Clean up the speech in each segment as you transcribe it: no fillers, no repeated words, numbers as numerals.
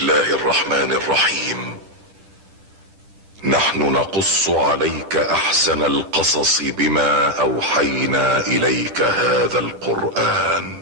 الله الرحمن الرحيم. نحن نقص عليك احسن القصص بما اوحينا اليك هذا القرآن.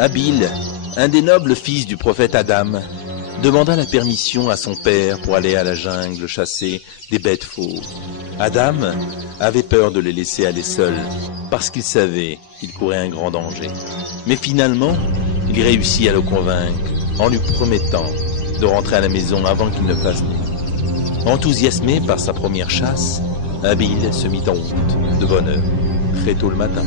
Habil, un des nobles fils du prophète Adam, demanda la permission à son père pour aller à la jungle chasser des bêtes fauves. Adam avait peur de les laisser aller seuls, parce qu'il savait qu'il courait un grand danger. Mais finalement, il réussit à le convaincre en lui promettant de rentrer à la maison avant qu'il ne fasse nuit. Enthousiasmé par sa première chasse, Habil se mit en route de bonne heure, très tôt le matin.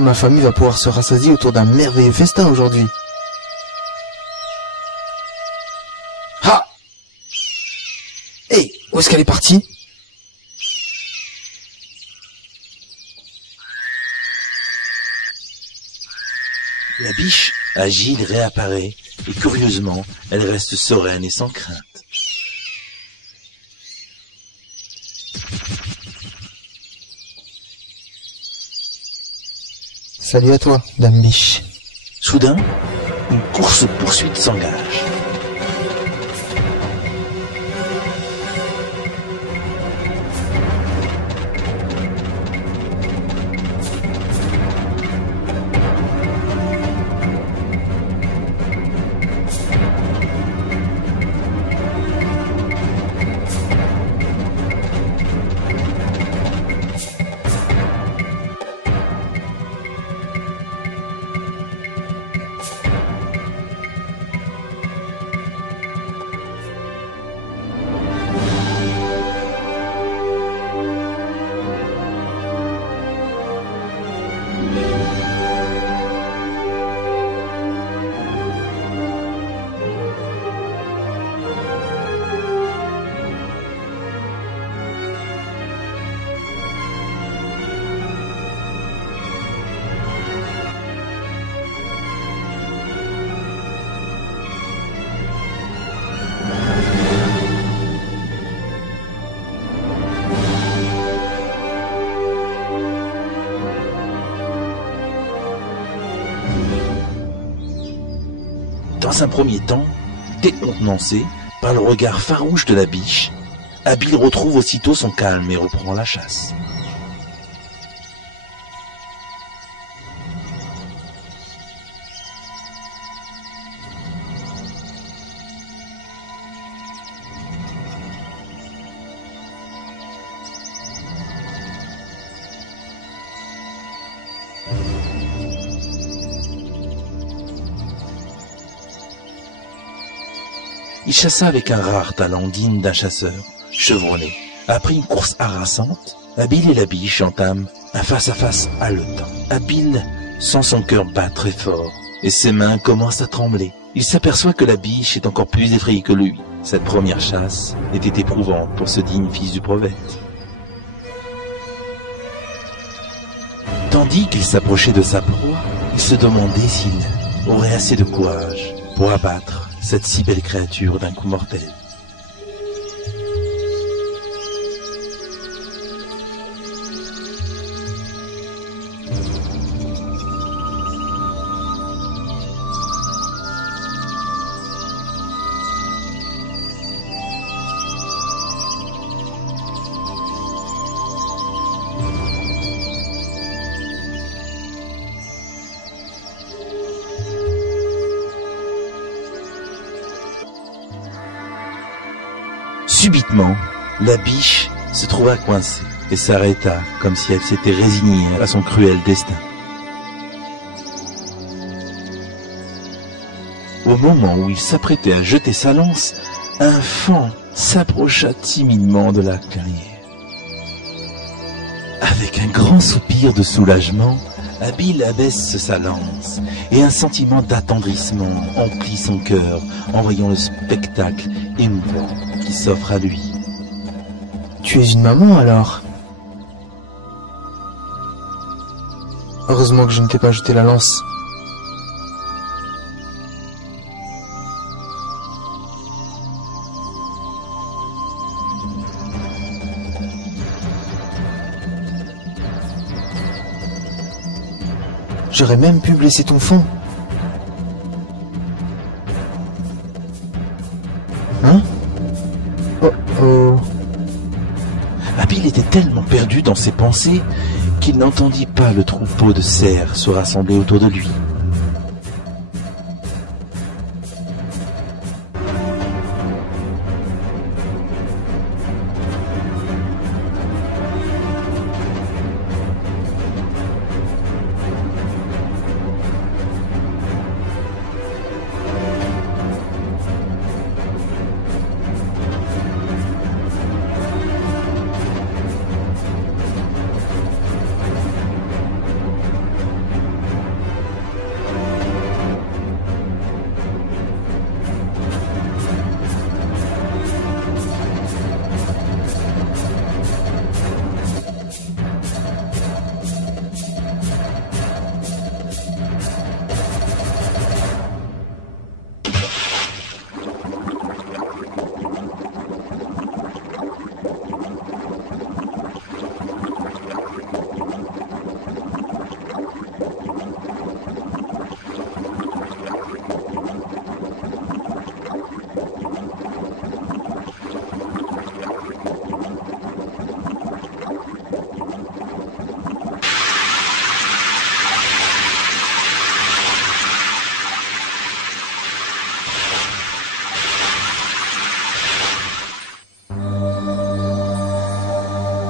Ma famille va pouvoir se rassasier autour d'un merveilleux festin aujourd'hui. Ah! Hé, où est-ce qu'elle est partie? La biche, agile, réapparaît, et curieusement, elle reste sereine et sans crainte. Salut à toi, dame biche. Soudain, une course-poursuite s'engage. Dans un premier temps, décontenancé par le regard farouche de la biche, Habil retrouve aussitôt son calme et reprend la chasse. Il chassa avec un rare talent digne d'un chasseur, chevronné. Après une course harassante, Habil et la biche entament un face-à-face haletant. Habil sent son cœur battre très fort et ses mains commencent à trembler. Il s'aperçoit que la biche est encore plus effrayée que lui. Cette première chasse était éprouvante pour ce digne fils du prophète. Tandis qu'il s'approchait de sa proie, il se demandait s'il aurait assez de courage pour abattre cette si belle créature d'un coup mortel. Subitement, la biche se trouva coincée et s'arrêta comme si elle s'était résignée à son cruel destin. Au moment où il s'apprêtait à jeter sa lance, un faon s'approcha timidement de la clairière. Avec un grand soupir de soulagement, Abil abaisse sa lance et un sentiment d'attendrissement emplit son cœur en voyant le spectacle émouvant qui s'offre à lui. Tu es une maman alors? Heureusement que je ne t'ai pas jeté la lance. J'aurais même pu blesser ton fond. Hein? Oh oh. Abil était tellement perdu dans ses pensées qu'il n'entendit pas le troupeau de cerfs se rassembler autour de lui.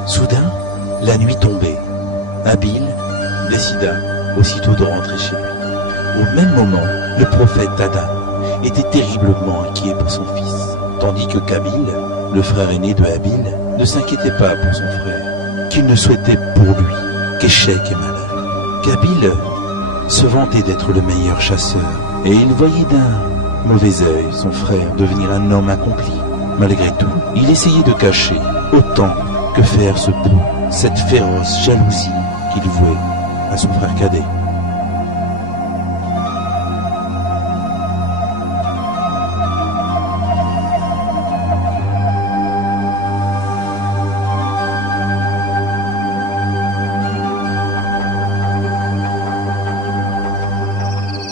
Soudain, la nuit tombait. Abil décida aussitôt de rentrer chez lui. Au même moment, le prophète Adam était terriblement inquiet pour son fils, tandis que Kabil, le frère aîné de Abil, ne s'inquiétait pas pour son frère, qu'il ne souhaitait pour lui qu'échec et malheur. Kabil se vantait d'être le meilleur chasseur, et il voyait d'un mauvais œil son frère devenir un homme accompli. Malgré tout, il essayait de cacher autant que faire se peut cette féroce jalousie qu'il vouait à son frère cadet.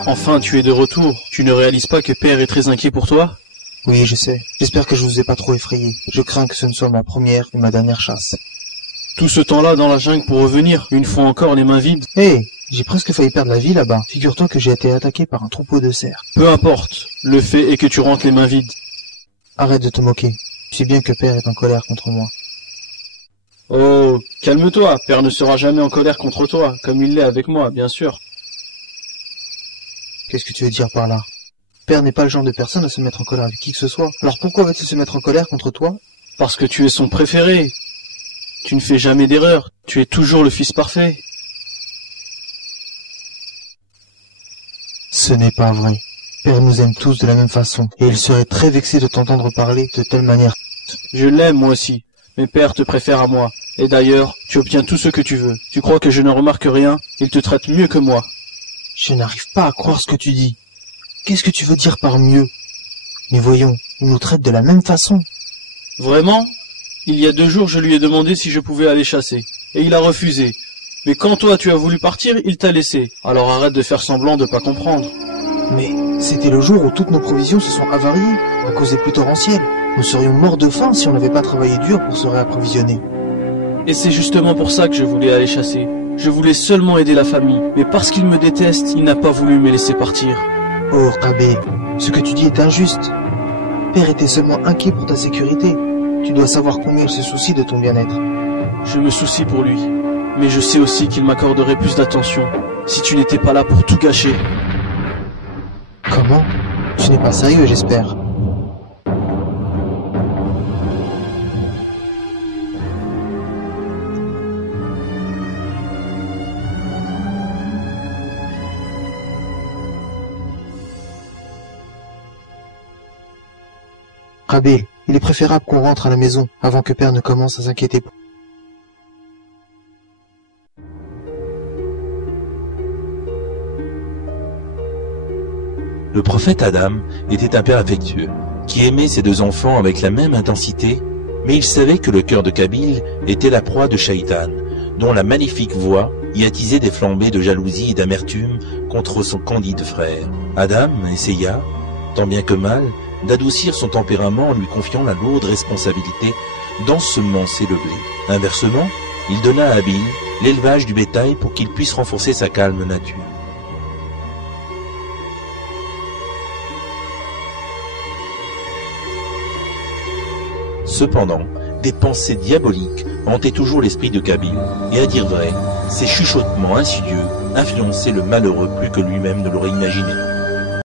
Enfin, tu es de retour. Tu ne réalises pas que Père est très inquiet pour toi? Oui, je sais. J'espère que je vous ai pas trop effrayé. Je crains que ce ne soit ma première ou ma dernière chasse. Tout ce temps-là dans la jungle pour revenir, une fois encore les mains vides. Hé, j'ai presque failli perdre la vie là-bas. Figure-toi que j'ai été attaqué par un troupeau de cerfs. Peu importe. Le fait est que tu rentres les mains vides. Arrête de te moquer. Tu sais bien que Père est en colère contre moi. Oh, calme-toi. Père ne sera jamais en colère contre toi, comme il l'est avec moi, bien sûr. Qu'est-ce que tu veux dire par là? Père n'est pas le genre de personne à se mettre en colère avec qui que ce soit. Alors pourquoi va-t-il se mettre en colère contre toi? Parce que tu es son préféré. Tu ne fais jamais d'erreur. Tu es toujours le fils parfait. Ce n'est pas vrai. Père nous aime tous de la même façon, et il serait très vexé de t'entendre parler de telle manière. Je l'aime moi aussi, mais Père te préfère à moi. Et d'ailleurs, tu obtiens tout ce que tu veux. Tu crois que je ne remarque rien? Il te traite mieux que moi. Je n'arrive pas à croire ce que tu dis. Qu'est-ce que tu veux dire par mieux? Mais voyons, il nous traite de la même façon. Vraiment? Il y a 2 jours, je lui ai demandé si je pouvais aller chasser, et il a refusé. Mais quand toi tu as voulu partir, il t'a laissé. Alors arrête de faire semblant de pas comprendre. Mais c'était le jour où toutes nos provisions se sont avariées à cause des pluies torrentielles. Nous serions morts de faim si on n'avait pas travaillé dur pour se réapprovisionner. Et c'est justement pour ça que je voulais aller chasser. Je voulais seulement aider la famille, mais parce qu'il me déteste, il n'a pas voulu me laisser partir. Oh, Rabé, ce que tu dis est injuste. Père était seulement inquiet pour ta sécurité. Tu dois savoir combien il se soucie de ton bien-être. Je me soucie pour lui, mais je sais aussi qu'il m'accorderait plus d'attention si tu n'étais pas là pour tout gâcher. Comment? Tu n'es pas sérieux, j'espère. Rabé, il est préférable qu'on rentre à la maison avant que Père ne commence à s'inquiéter. Le prophète Adam était un père affectueux, qui aimait ses deux enfants avec la même intensité, mais il savait que le cœur de Kabil était la proie de Shaitan, dont la maléfique voix y attisait des flambées de jalousie et d'amertume contre son candide frère. Adam essaya, tant bien que mal, d'adoucir son tempérament en lui confiant la lourde responsabilité d'ensemencer le blé. Inversement, il donna à Abil l'élevage du bétail pour qu'il puisse renforcer sa calme nature. Cependant, des pensées diaboliques hantaient toujours l'esprit de Kabil, et à dire vrai, ces chuchotements insidieux influençaient le malheureux plus que lui-même ne l'aurait imaginé.